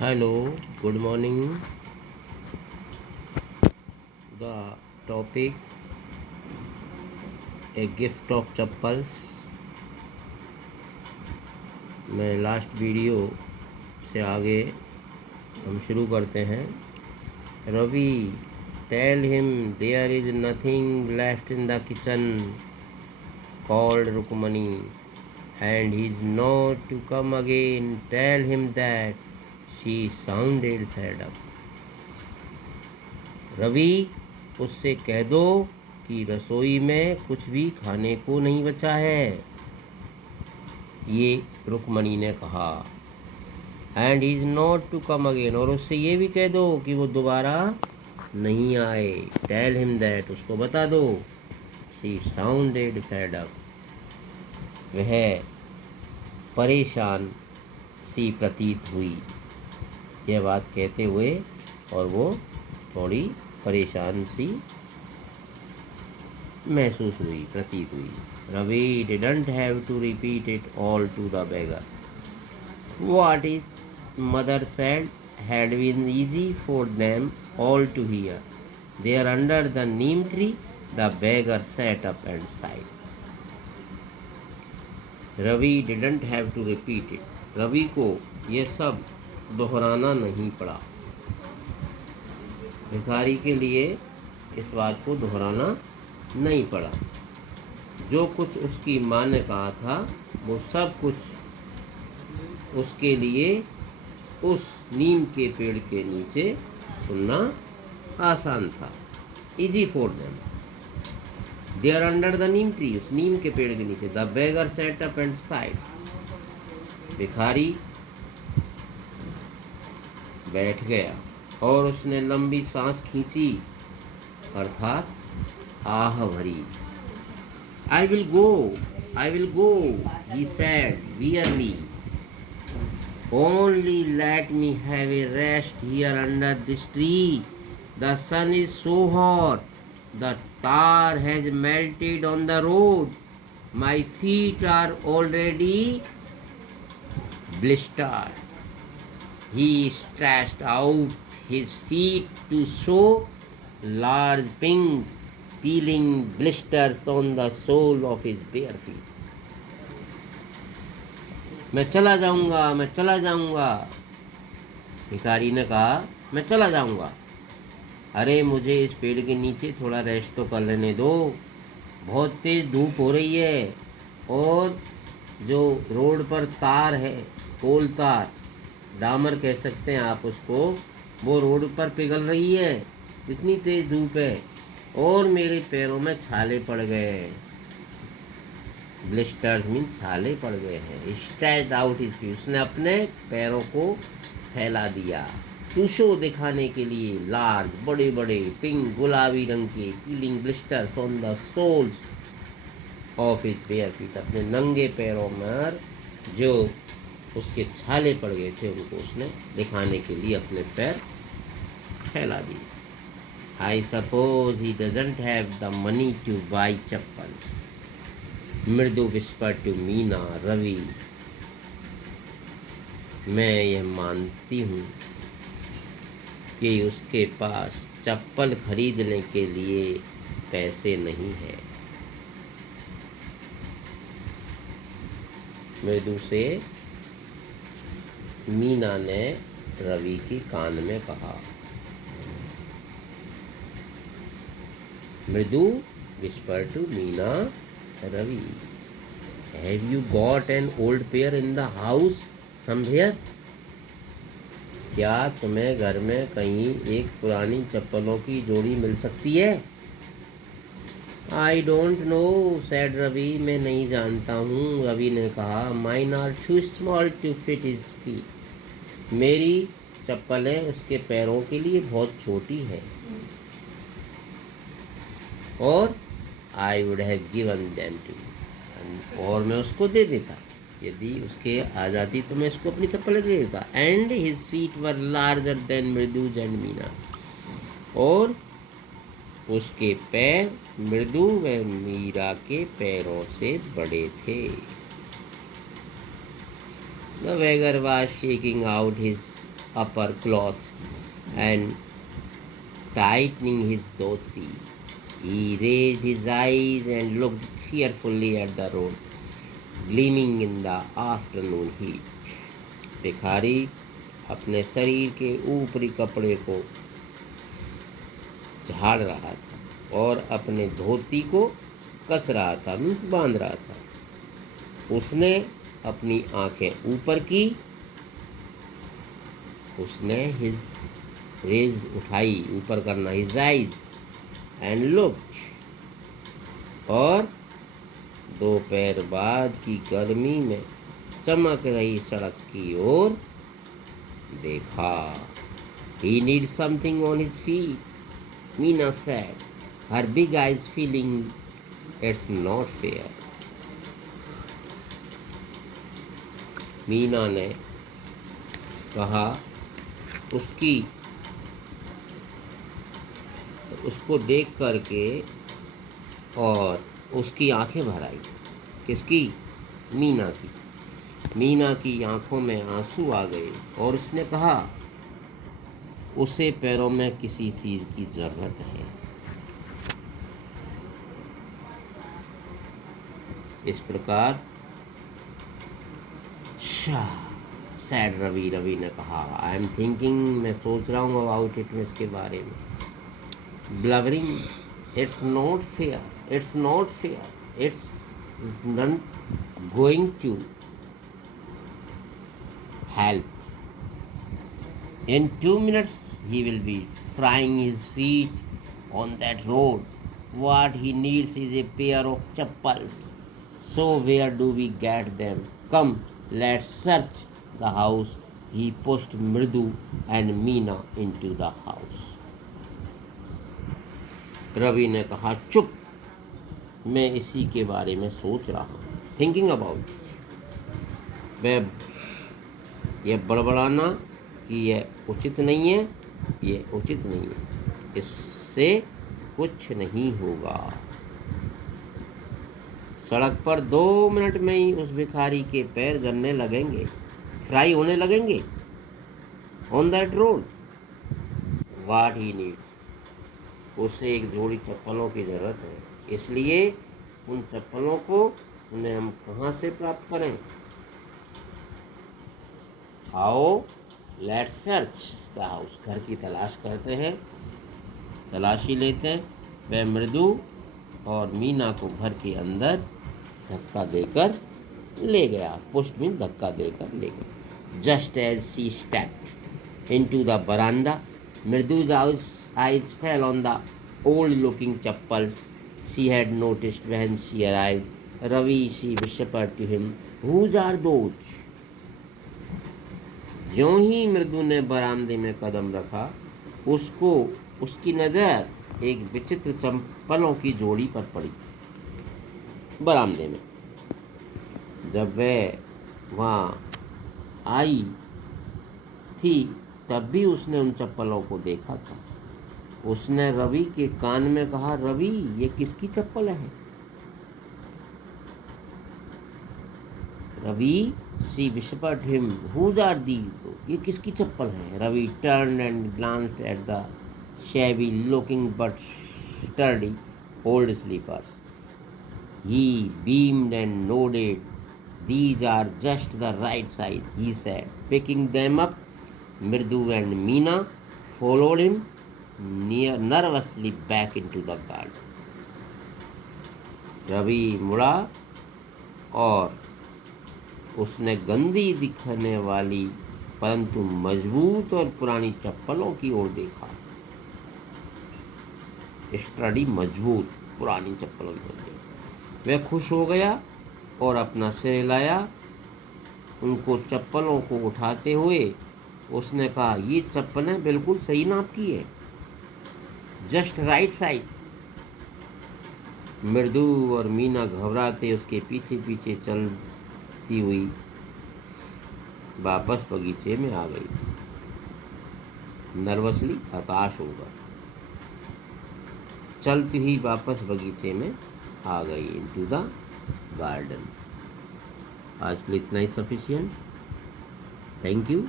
Hello, good morning. The topic a gift of chappals. मैं last video से आगे हम शुरू करते हैं. Ravi, tell him there is nothing left in the kitchen, called Rukmani, and he is not to come again. Tell him that. She sounded fed up. Ravi, उससे कह दो कि रसोई में कुछ भी खाने को नहीं बचा है, ये रुक्मणी ने कहा. And is not to come again, और उससे ये भी कह दो कि वो दोबारा नहीं आए. टेल हिम दैट, उसको बता दो. शी साउंडेड फेड अप, वह परेशान सी प्रतीत हुई. यह बात कहते हुए और वो थोड़ी परेशान सी महसूस हुई, प्रतीत हुई. Ravi didn't have to repeat it all to the beggar. What is mother said had been easy for them all to hear. There under the neem tree, the beggar sat up and sighed. Ravi didn't have to repeat it. Ravi को यह सब दोहराना नहीं पड़ा. भिखारी के लिए इस बात को दोहराना नहीं पड़ा. जो कुछ उसकी माँ ने कहा था वो सब कुछ उसके लिए उस नीम के पेड़ के नीचे सुनना आसान था. Easy for them. There under the neem tree, उस नीम के पेड़ के नीचे. The beggar set up and side, भिखारी बैठ गया और उसने लंबी सांस खींची, अर्थात आह भरी. I will go, he said wearily. Only let me have a rest here under this tree. The sun is so hot. The tar has melted on the road. My feet are already blistered. He stretched out his feet to show large pink peeling blisters on the sole of his bare feet. मैं चला जाऊंगा, भिखारी ने कहा. मैं चला जाऊंगा. अरे मुझे इस पेड़ के नीचे थोड़ा रेस्ट तो कर लेने दो. बहुत तेज धूप हो रही है और जो रोड पर तार है, कोल तार, डामर कह सकते हैं आप उसको, वो रोड पर पिघल रही है. इतनी तेज धूप है और मेरे पैरों में छाले पड़ गए हैं. ब्लिस्टर्स मीन छाले पड़ गए हैं. स्ट्रेच्ड आउट हिज फीट, उसने अपने पैरों को फैला दिया. टू शो, दिखाने के लिए. लार्ज, बड़े बड़े, पिंक, गुलाबी रंग के peeling blisters on the soles of his bare feet, अपने नंगे पैरों में जो उसके छाले पड़ गए थे उनको उसने दिखाने के लिए अपने पैर फैला दिए. I suppose he doesn't have the money to buy chappals. मृदु whispered to मीना. रवि, मैं यह मानती हूँ कि उसके पास चप्पल खरीदने के लिए पैसे नहीं है. मृदु से मीना ने रवि के कान में कहा. मृदु whispered to Meena. Ravi, have you got an old pair in the house somewhere? क्या तुम्हें घर में कहीं एक पुरानी चप्पलों की जोड़ी मिल सकती है? I don't know, said Ravi. मैं नहीं जानता हूँ, रवि ने कहा. Mine are too small to fit his feet. मेरी चप्पलें उसके पैरों के लिए बहुत छोटी है. और I would have given them to, और मैं उसको दे देता. यदि उसके आ जाती तो मैं उसको अपनी चप्पलें दे देता. And his feet were larger than Mridu's and Meena, और उसके पैर मृदु व मीरा के पैरों से बड़े थे. The beggar was shaking out his upper cloth and tightening his dhoti. He raised his eyes and looked fearfully at the road, gleaming in the afternoon heat. भिखारी अपने शरीर के ऊपरी कपड़े को झाड़ रहा था और अपने धोती को कस रहा था, मीन्स बांध रहा था। उसने अपनी आंखें ऊपर की, उसने हिज रेज उठाई, ऊपर करना, हिज आइज एंड लुक्ड, और दोपहर बाद की गर्मी में चमक रही सड़क की ओर देखा। He needs something on his feet, Meena said, her big eyes feeling it's not fair. Meena ने कहा, उसको देख करके, और उसकी आंखें भर आई। किसकी? मीना की। मीना की आंखों में आंसू आ गए और उसने कहा, उसे पैरों में किसी चीज की जरूरत है। इस प्रकार सैड रवि ने कहा, आई एम थिंकिंग, मैं सोच रहा हूँ अबाउट इट, में इसके बारे में। Blubbering, it's not fair, it's not fair, it's not going to help. In 2 minutes he will be frying his feet on that road. What he needs is a pair of chappals. So where do we get them? Come, let's search the house. He pushed Mridu and Meena into the house. Ravi ने कहा, चुप, मैं इसी के बारे में सोच रहा हूँ, थिंकिंग अबाउट इट। यह बड़बड़ाना कि यह उचित नहीं है, ये उचित नहीं है, इससे कुछ नहीं होगा। सड़क पर 2 मिनट में ही उस भिखारी के पैर जलने लगेंगे, फ्राई होने लगेंगे on that road. What he needs, उसे एक जोड़ी चप्पलों की जरूरत है, इसलिए उन चप्पलों को उन्हें हम कहाँ से प्राप्त करें? आओ, लेट्स सर्च द हाउस, घर की तलाश करते हैं, तलाशी लेते हैं। वह मृदु और मीना को घर के अंदर धक्का देकर ले गया। पुष्ट में धक्का देकर ले गया। Just as she stepped into the veranda, मृदु's eyes fell on the old looking chappals she had noticed when she arrived. Ravi, she whispered to him, whose are those? ज्यों ही मृदु ने बरामदे में कदम रखा, उसकी नज़र एक विचित्र चप्पलों की जोड़ी पर पड़ी। बरामदे में जब वह वहाँ आई थी, तब भी उसने उन चप्पलों को देखा था। उसने रवि के कान में कहा, रवि, ये किसकी चप्पल है? Ravi, she whispered him, whose are these? ये किसकी चप्पल है? Ravi turned and glanced at the shabby looking but sturdy old slippers. He beamed and nodded. These are just the right size, he said, picking them up. Mridu and Meena followed him nervously back into the garden. Ravi मुड़ा और उसने गंदी दिखने वाली परंतु मजबूत और पुरानी चप्पलों की ओर देखा। स्टडी, मजबूत पुरानी चप्पलों की ओर देखा। वह खुश हो गया और अपना सिर हिलाया। उनको चप्पलों को उठाते हुए उसने कहा, ये चप्पलें बिल्कुल सही नाप की है, जस्ट राइट साइज। मृदु और मीना घबराते उसके पीछे पीछे चलती हुई वापस बगीचे में आ गई। नर्वसली, हताश होकर चलती हुई वापस बगीचे में आ गई, इनटू द गार्डन। आज के लिए इतना ही सफिशिएंट। Thank you.